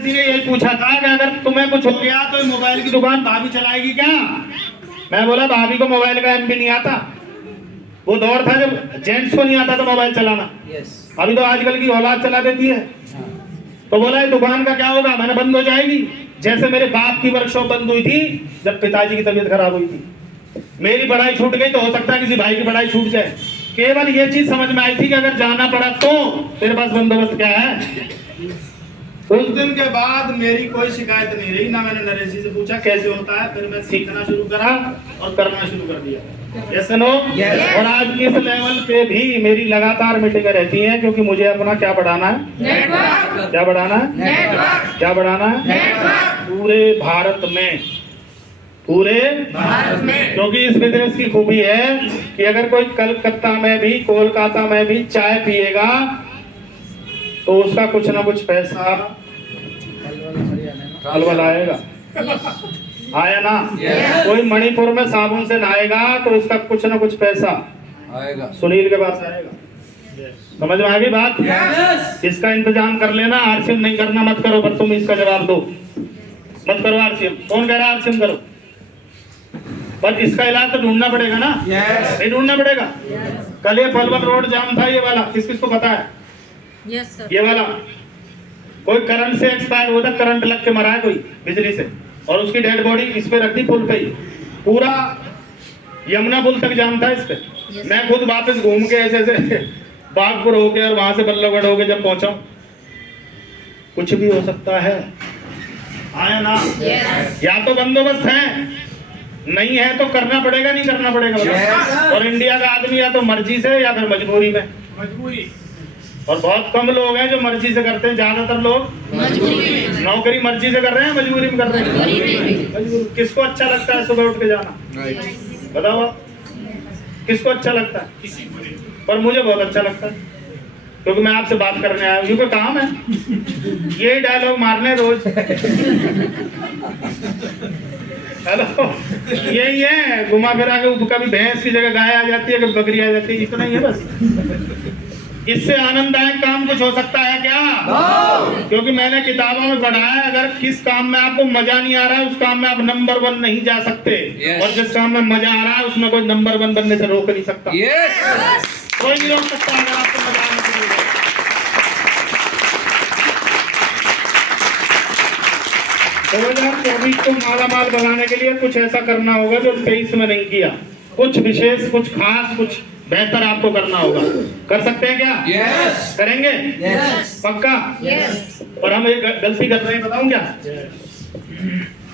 किसी ने यही पूछा था कि अगर तुम्हें कुछ हो गया तो मोबाइल की दुकान भाभी चलाएगी क्या? मैं बोला भाभी को मोबाइल का एमबी नहीं आता। वो दौर था जब जेंट्स को नहीं आता था मोबाइल चलाना। अभी तो आजकल की औलाद चला देती है। तो बोला ये दुकान का क्या होगा? मैंने बंद हो जाएगी, जैसे मेरे बाप की वर्कशॉप बंद हुई थी जब पिताजी की तबीयत खराब हुई थी। मेरी पढ़ाई छूट गई तो हो सकता है किसी भाई की पढ़ाई छूट जाए। केवल ये चीज समझ में आई थी कि अगर जाना पड़ा तो तेरे पास बंदोबस्त क्या है। उस दिन के बाद मेरी कोई शिकायत नहीं रही, ना मैंने नरेश जी से पूछा कैसे होता है। फिर मैं सीखना शुरू करा और करना शुरू कर दिया। Yes no? और आज इस लेवल पे भी मेरी लगातार मीटिंगें रहती हैं, क्योंकि मुझे अपना क्या बढ़ाना है? नेटवर्क। क्या बढ़ाना है? नेटवर्क। क्या बढ़ाना है? नेटवर्क। पूरे भारत में, पूरे भारत में। क्योंकि इस बिजनेस की खूबी है कि अगर कोई कलकत्ता में भी, कोलकाता में भी चाय पिएगा तो उसका कुछ ना कुछ पैसा अलवल आएगा। आया ना? कोई मणिपुर में साबुन से नहाएगा तो उसका कुछ ना कुछ पैसा आएगा, सुनील के पास आएगा। समझ में आ गई बात? इसका इंतजाम कर लेना। आरसीएम नहीं करना मत करो, पर तुम इसका जवाब दो मत करो। आरसीएम कौन कह रहा है? आरसीएम करो, पर इसका इलाज तो ढूंढना पड़ेगा ना। नहीं ढूंढना पड़ेगा। कल ये पलवल रोड जाम था, ये वाला किस किस को पता है? ये वाला कोई करंट से एक्सपायर हुआ था, करंट लग के मरा है कोई बिजली से, और उसकी डेड बॉडी इस पे रख दी पुल पे ही। पूरा यमुना पुल तक जाम था इस पे। मैं खुद वापस घूम के ऐसे ऐसे बागपुर होके और वहां से बल्लभगढ़ होके जब पहुंचा। कुछ भी हो सकता है। आया ना? या तो बंदोबस्त है, नहीं है तो करना पड़ेगा, नहीं करना पड़ेगा। और इंडिया का आदमी या तो मर्जी से या फिर मजबूरी में। मजबूरी। और बहुत कम लोग हैं जो मर्जी से करते हैं, ज्यादातर लोग मजबूरी में। नौकरी मर्जी से कर रहे हैं, मजबूरी में कर रहे हैं। मजबूरी। किसको अच्छा लगता है सुबह उठ के जाना? बताओ आप, किसको अच्छा लगता है? पर मुझे बहुत अच्छा लगता है, क्योंकि मैं आपसे बात करने आया हूँ। ये कोई काम है? यही डायलॉग मारने रोज। हेलो, यही है। घुमा फिरा के कभी भैंस की जगह गाय आ जाती है, कभी बकरी आ जाती है, इतना ही है बस। इससे आनंददायक काम कुछ हो सकता है क्या? क्योंकि मैंने किताबों में पढ़ा है, अगर किस काम में आपको मजा नहीं आ रहा है उस काम में आप नंबर 1 नहीं जा सकते। और जिस काम में मजा आ रहा है उसमें कोई नंबर 1 बनने से रोक नहीं सकता। कोई नहीं रोक सकता अगर आपको मजा आने के लिए। 2024 को मालामाल बनाने के लिए कुछ ऐसा करना होगा जो 23 में नहीं किया। कुछ विशेष, कुछ खास, कुछ बेहतर आपको करना होगा। कर सकते हैं क्या? yes. करेंगे? yes. पक्का? yes. और हम एक गलती कर रहे हैं, बताऊं क्या?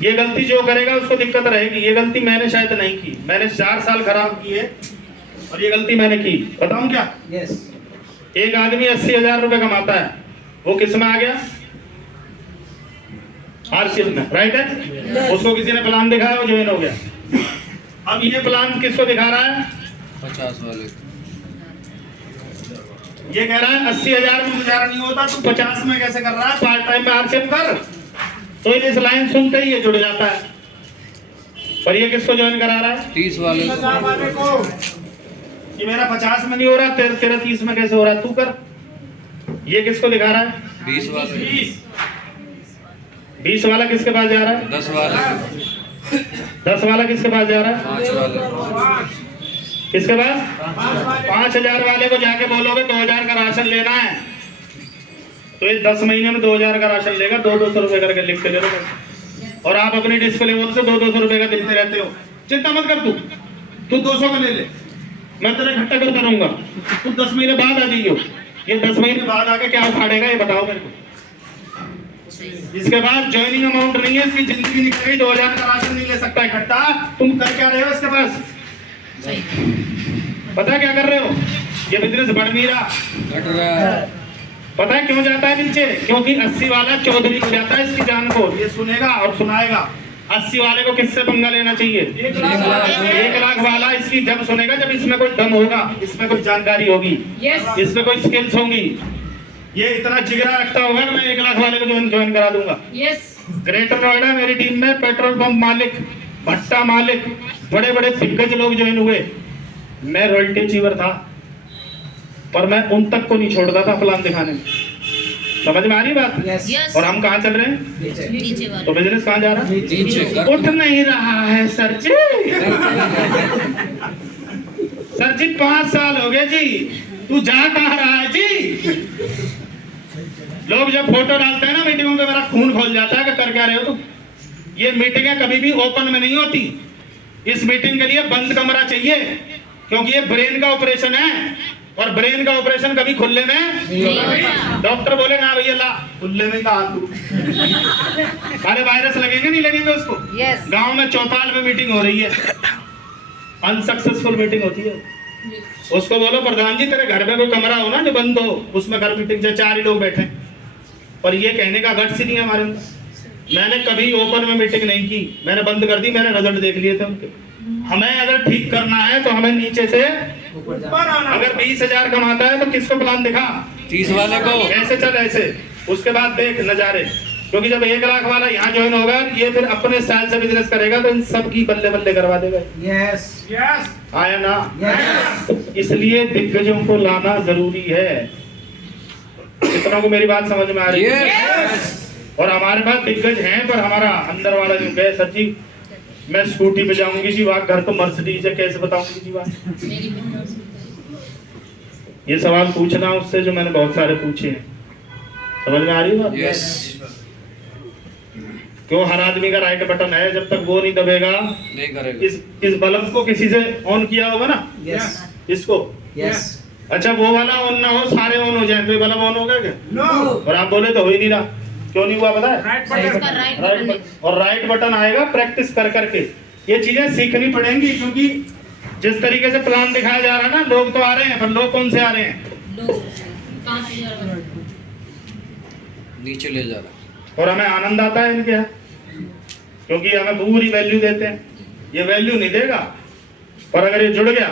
ये गलती जो करेगा उसको दिक्कत रहेगी। ये गलती मैंने शायद नहीं की, मैंने 4 साल खराब किए और ये गलती मैंने की। बताऊं क्या? yes. एक आदमी 80,000 रुपए कमाता है, वो किस में आ गया? आरसीएम में, राइट है? yes. उसको किसी ने प्लान दिखाया, वो ज्वाइन हो गया। अब ये प्लान किसको दिखा रहा है? 50 वाले। ये कह रहा है 80,000 में गुजारा नहीं होता, तू 50 में कैसे कर रहा है? पार्ट टाइम में आरसीएम कर। तो इस लाइन सुनते ही ये जुड़ जाता है। पर ये किसको ज्वाइन करा रहा है? 30 वाले को। कि मेरा 50 में नहीं हो रहा, तेरा 30 में कैसे हो रहा है? तू कर। ये किसको दिखा रहा है? 20 वाले। 20 वाला किसके पास जा रहा है? 10 वाले। 10 वाला किसके पास जा रहा है? 5 वाले। किसके पास? 5,000 वाले को जाके बोलोगे 2,000 का राशन लेना है, तो ये 10 महीने में 2,000 का राशन लेगा। 200 रुपए करके लिख के दे दो, और आप अपनी डिस्प्ले बोल से 200 रुपए का देते रहते हो। चिंता मत कर, तू 200 का ले ले, मैं तेरा इकट्ठा करता रहूंगा। तू 10 महीने बाद आ जाइयो। ये 10 महीने बाद आके क्या उखाड़ेगा ये बताओ मेरे को। इसके बाद ज्वाइनिंग अमाउंट नहीं है, इसकी जिंदगी निकल गई। 2,000 का राशन नहीं ले सकता इकट्ठा। तुम कर क्या रहे हो इसके पास? पता क्या कर रहे हो? ये बिजनेस बढ़ नहीं रहा, घट रहा है। पता है क्यों जाता है नीचे? क्योंकि 80 वाला चौधरी हो जाता है इसकी जान को। ये सुनेगा और सुनाएगा। 80 वाले को किससे पंगा लेना चाहिए? 1 लाख वाला इसकी जब सुनेगा जब इसमें कोई दम होगा, इसमें कोई जानकारी होगी, इसमें कोई स्किल्स होंगी। ये इतना जिगरा रखता होगा मैं 1 लाख वाले को ज्वाइन करा दूंगा। ग्रेटर नोएडा मेरी टीम में पेट्रोल पंप मालिक, भट्टा मालिक, बड़े बड़े दिग्गज लोग ज्वाइन हुए। मैं रॉयल्टी अचीवर था, पर मैं उन तक को नहीं छोड़ता था प्लान दिखाने में। समझ में आ रही बात? Yes. और हम कहाँ चल रहे हैं? नीचे वाले तो बिजनेस कहाँ जा रहा है? नीचे। उठ नहीं रहा है सर जी। सर जी 5 साल हो गए जी, तू जा कहाँ रहा है जी? लोग जब फोटो डालते हैं ना मीटिंगों पे, मेरा खून खोल जाता है कि कर क्या रहे हो तुम। ये मीटिंगें कभी भी ओपन में नहीं होती। इस मीटिंग के लिए बंद कमरा चाहिए, क्योंकि ये ब्रेन का ऑपरेशन है, और ब्रेन का ऑपरेशन कभी खुले में नहीं होता। डॉक्टर बोले ना भैया ला खुले में कहा तू, अरे वायरस लगेंगे नहीं लगेंगे उसको। Yes. गांव में चौपाल में मीटिंग हो रही है, अनसक्सेसफुल मीटिंग होती है, उसको बोलो प्रधान जी तेरे घर में कोई कमरा हो ना जो बंद हो, उसमें घर मीटिंग से 4 ही लोग बैठे। पर ये कहने का गट्स ही नहीं है हमारे अंदर। मैंने कभी ओपन में मीटिंग नहीं की, मैंने बंद कर दी, मैंने रिजल्ट देख लिए थे उनके। हमें अगर ठीक करना है तो हमें नीचे से ऊपर आना। अगर 20,000 कमाता है तो किसको प्लान दिखा? 30 वाले को। ऐसे चल ऐसे, उसके बाद देख नजारे। क्योंकि जब 1 लाख वाला यहाँ ज्वाइन होगा, ये फिर अपने स्टाइल से बिजनेस करेगा तो इन सब की बल्ले बल्ले करवा देगा। यस यस आया ना? यस। इसलिए दिग्गजों को लाना जरूरी है। कितना को मेरी बात समझ में आ रही है? Yes. और हमारे पास दिग्गज हैं, पर हमारा अंदर वाला जो है सर जी मैं स्कूटी पे जाऊंगी जी, वहाँ घर तो मर्सिडीज है, कैसे बताऊंगी जी बात। ये सवाल पूछना उससे जो मैंने बहुत सारे पूछे हैं। समझ में आ रही है बात? Yes. क्यों हर आदमी का राइट बटन है, जब तक वो नहीं दबेगा नहीं करेगा। इस बल्ब को किसी से ऑन किया होगा ना, यस इसको। यस। अच्छा वो वाला ऑन ना हो, सारे ऑन हो जाए तो ये बल्ब ऑन होगा क्या? नो और आप बोले तो हो ही नहीं रहा। क्यों नहीं हुआ पता है? राइट इसका बटन राइट राइट बटन है। और राइट बटन आएगा प्रैक्टिस कर करके। ये चीजें सीखनी पड़ेंगी, क्योंकि जिस तरीके से प्लान दिखाया जा रहा है ना, लोग तो आ रहे हैं, पर लोग कौन से आ रहे हैं? लोग 5,000 नीचे ले जा रहा। और हमें आनंद आता है इनके यहाँ, क्योंकि हमें पूरी वैल्यू देते हैं। ये वैल्यू नहीं देगा, पर अगर ये जुड़ गया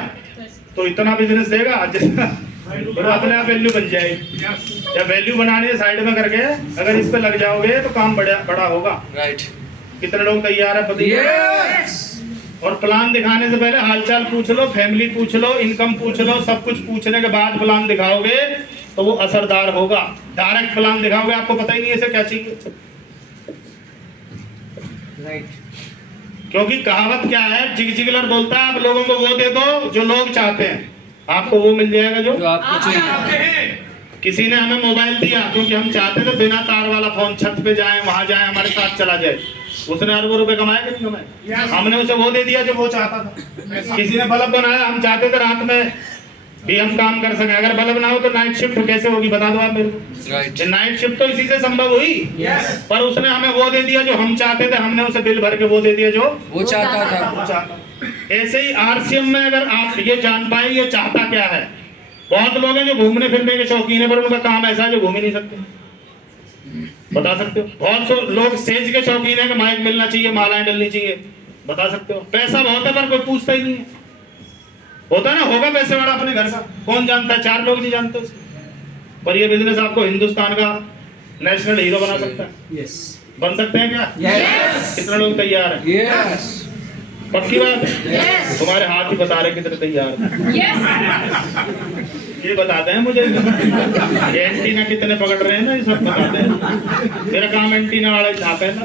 तो इतना बिजनेस देगा जितना और अपने आप वैल्यू बन जाएगी। यस या वैल्यू बनाने साइड में करके अगर इस पे लग जाओगे तो काम बड़ा होगा। राइट। कितने लोग तैयार है बताइए? Yes. और प्लान दिखाने से पहले हालचाल पूछ लो, फैमिली पूछ लो, इनकम पूछ लो, सब कुछ पूछने के बाद प्लान दिखाओगे तो वो असरदार होगा। डायरेक्ट प्लान दिखाओगे, आपको पता ही नहीं है इसे क्या चाहिए। राइट। क्योंकि कहावत क्या है, जिगजिगलर बोलता है आप लोगों को वो दे दो जो लोग चाहते हैं, आपको वो मिल जाएगा जो जो आपको चाहिए। किसी ने हमें मोबाइल दिया क्योंकि हम चाहते थे बिना तार वाला फोन, छत पे जाए वहां जाए हमारे साथ चला जाए। उसने अरबों रुपए कमाए कि नहीं कमाए? हमने उसे वो दे दिया जो वो चाहता था। किसी ने बल्ब बनाया, हम चाहते थे रात में भी हम काम कर सके। अगर बल्ब ना हो तो नाइट शिफ्ट कैसे होगी बता दो आप मेरे को। राइट। नाइट शिफ्ट तो इसी से संभव हुई। यस। पर उसने हमें वो दे दिया जो हम चाहते थे, हमने उसे बिल भर के वो दे दिया जो वो चाहता था। वो चाहता। ऐसे ही आरसीएम में अगर आप ये जान पाए ये चाहता क्या है। बहुत लोग हैं जो घूमने फिरने के शौकीन है, पर उनका काम ऐसा है जो घूम ही नहीं सकते। बता सकते हो? बहुत से लोग स्टेज के शौकीन है कि माइक मिलना चाहिए, मालाएं डलनी चाहिए। बता सकते हो? पैसा बहुत है पर कोई पूछता ही नहीं है। होता है ना, होगा पैसे वाला अपने घर का, कौन जानता है? 4 लोग नहीं जानते उसको। पर ये बिजनेस आपको हिंदुस्तान का नेशनल हीरो बना सकता है। यस। बन सकते हैं क्या? यस। कितने लोग तैयार हैं? Yes. पक्की बात है? Yes. तुम्हारे हाथ ही बता रहे कितने तैयार हैं। Yes. ये बताते हैं मुझे ये एंटीना कितने पकड़ रहे हैं ना, ये सब बताते हैं। मेरा काम एंटीना वाला ही छाप है ना।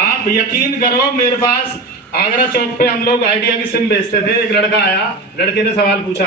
आप यकीन करो, मेरे पास आगरा चौक पे हम लोग आइडिया की सिम बेचते थे। एक लड़का आया, लड़के ने सवाल पूछा